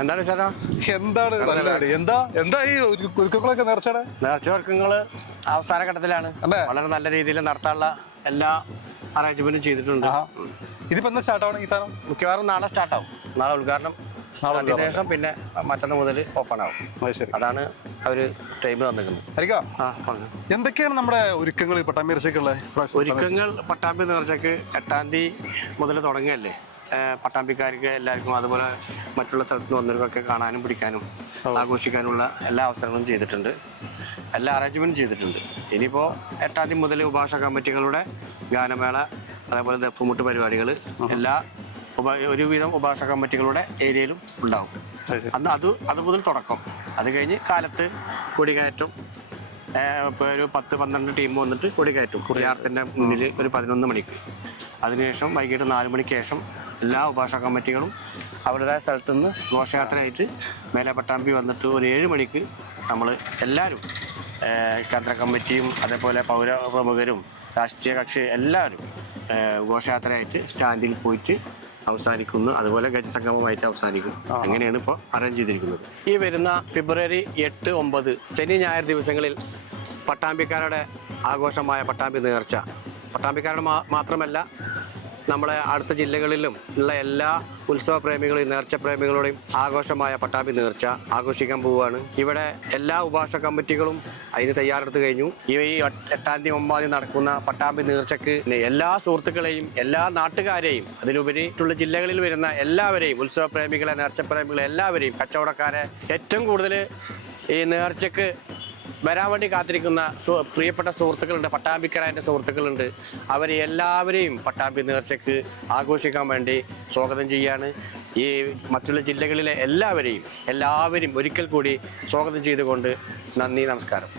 എന്താണ് ചേട്ടാ? എന്താ ഈ ഒരുക്കങ്ങളൊക്കെ നേർച്ചവർക്കങ്ങള് അവസാന ഘട്ടത്തിലാണ്. വളരെ നല്ല രീതിയിൽ നടത്താനുള്ള എല്ലാ അറേഞ്ച്മെന്റും ചെയ്തിട്ടുണ്ട്. ഇതിപ്പോ എന്താ സ്റ്റാർട്ട് ആവണം? ഈ സാധനം മിക്കവാറും നാളെ സ്റ്റാർട്ട് ആവും. നാളെ ഉദ്ഘാടനം ശേഷം പിന്നെ മറ്റന്ന് മുതൽ ഓപ്പൺ ആവും. അതാണ് അവര് ടൈം തന്നിരിക്കുന്നത്. എന്തൊക്കെയാണ് നമ്മുടെ ഒരുക്കങ്ങൾ പട്ടാമ്പി നേർച്ചയ്ക്കുള്ള ഒരുക്കങ്ങൾ? പട്ടാമ്പി നേർച്ചയ്ക്ക് 8-ാം തീയതി മുതൽ തുടങ്ങിയല്ലേ. പട്ടാമ്പിക്കാർക്ക് എല്ലാവർക്കും അതുപോലെ മറ്റുള്ള സ്ഥലത്ത് വന്നവർക്കൊക്കെ കാണാനും പിടിക്കാനും ആഘോഷിക്കാനുള്ള എല്ലാ അവസരങ്ങളും ചെയ്തിട്ടുണ്ട്. എല്ലാ അറേഞ്ച്മെന്റും ചെയ്തിട്ടുണ്ട്. ഇനിയിപ്പോൾ 8-ാം തീയതി മുതൽ ഉപാസ കമ്മിറ്റികളുടെ ഗാനമേള, അതേപോലെ ദഫ്മുട്ട് പരിപാടികൾ എല്ലാ ഒരുവിധം ഉപാസ കമ്മിറ്റികളുടെ ഏരിയയിലും ഉണ്ടാവും. അത് മുതൽ തുടക്കം. അത് കഴിഞ്ഞ് കാലത്ത് കൊടികയറ്റും. ഇപ്പോൾ ഒരു 10-12 ടീം വന്നിട്ട് കൊടികയറ്റും കുടിയാർത്തിൻ്റെ മുന്നിൽ ഒരു 11 മണിക്ക്. അതിനുശേഷം വൈകിട്ട് 4 മണിക്ക് ശേഷം എല്ലാ ഉപാസ കമ്മിറ്റികളും അവരുടേതായ സ്ഥലത്തു നിന്ന് ഘോഷയാത്രയായിട്ട് മേലെ പട്ടാമ്പി വന്നിട്ട് ഒരു 7 മണിക്ക് നമ്മൾ എല്ലാവരും കേന്ദ്ര കമ്മിറ്റിയും അതേപോലെ പൗരപ്രമുഖരും രാഷ്ട്രീയ കക്ഷി എല്ലാവരും ഘോഷയാത്രയായിട്ട് സ്റ്റാൻഡിൽ പോയിട്ട് അവസാനിക്കുന്നു. അതുപോലെ ഗജസംഗമമായിട്ട് അവസാനിക്കും. അങ്ങനെയാണ് ഇപ്പോൾ അറേഞ്ച് ചെയ്തിരിക്കുന്നത്. ഈ വരുന്ന ഫെബ്രുവരി 8, 9 ശനി ഞായർ ദിവസങ്ങളിൽ പട്ടാമ്പിക്കാരുടെ ആഘോഷമായ പട്ടാമ്പി നേർച്ച, പട്ടാമ്പിക്കാരുടെ മാത്രമല്ല നമ്മളെ അടുത്ത ജില്ലകളിലും ഉള്ള എല്ലാ ഉത്സവ പ്രേമികളെയും നേർച്ച പ്രേമികളുടെയും ആഘോഷമായ പട്ടാമ്പി നേർച്ച ആഘോഷിക്കാൻ പോവുകയാണ്. ഇവിടെ എല്ലാ ഉപാസ കമ്മിറ്റികളും അതിന് തയ്യാറെടുത്ത് കഴിഞ്ഞു. ഈ 8-ാം തീയതി 9-ാം തീയതി നടക്കുന്ന പട്ടാമ്പി നേർച്ചയ്ക്ക് എല്ലാ സുഹൃത്തുക്കളെയും എല്ലാ നാട്ടുകാരെയും അതിലുപരിയുള്ള ജില്ലകളിൽ വരുന്ന എല്ലാവരെയും ഉത്സവ പ്രേമികളെ നേർച്ച പ്രേമികളെ എല്ലാവരെയും കച്ചവടക്കാരെ ഏറ്റവും കൂടുതൽ ഈ നേർച്ചയ്ക്ക് വരാൻ വേണ്ടി കാത്തിരിക്കുന്ന പ്രിയപ്പെട്ട സുഹൃത്തുക്കളുണ്ട്, പട്ടാമ്പിക്കാരായ സുഹൃത്തുക്കളുണ്ട്. അവരെ എല്ലാവരെയും പട്ടാമ്പി നേർച്ചയ്ക്ക് ആഘോഷിക്കാൻ വേണ്ടി സ്വാഗതം ചെയ്യാണ്. ഈ മറ്റുള്ള ജില്ലകളിലെ എല്ലാവരെയും ഒരിക്കൽ കൂടി സ്വാഗതം ചെയ്തുകൊണ്ട് നന്ദി, നമസ്കാരം.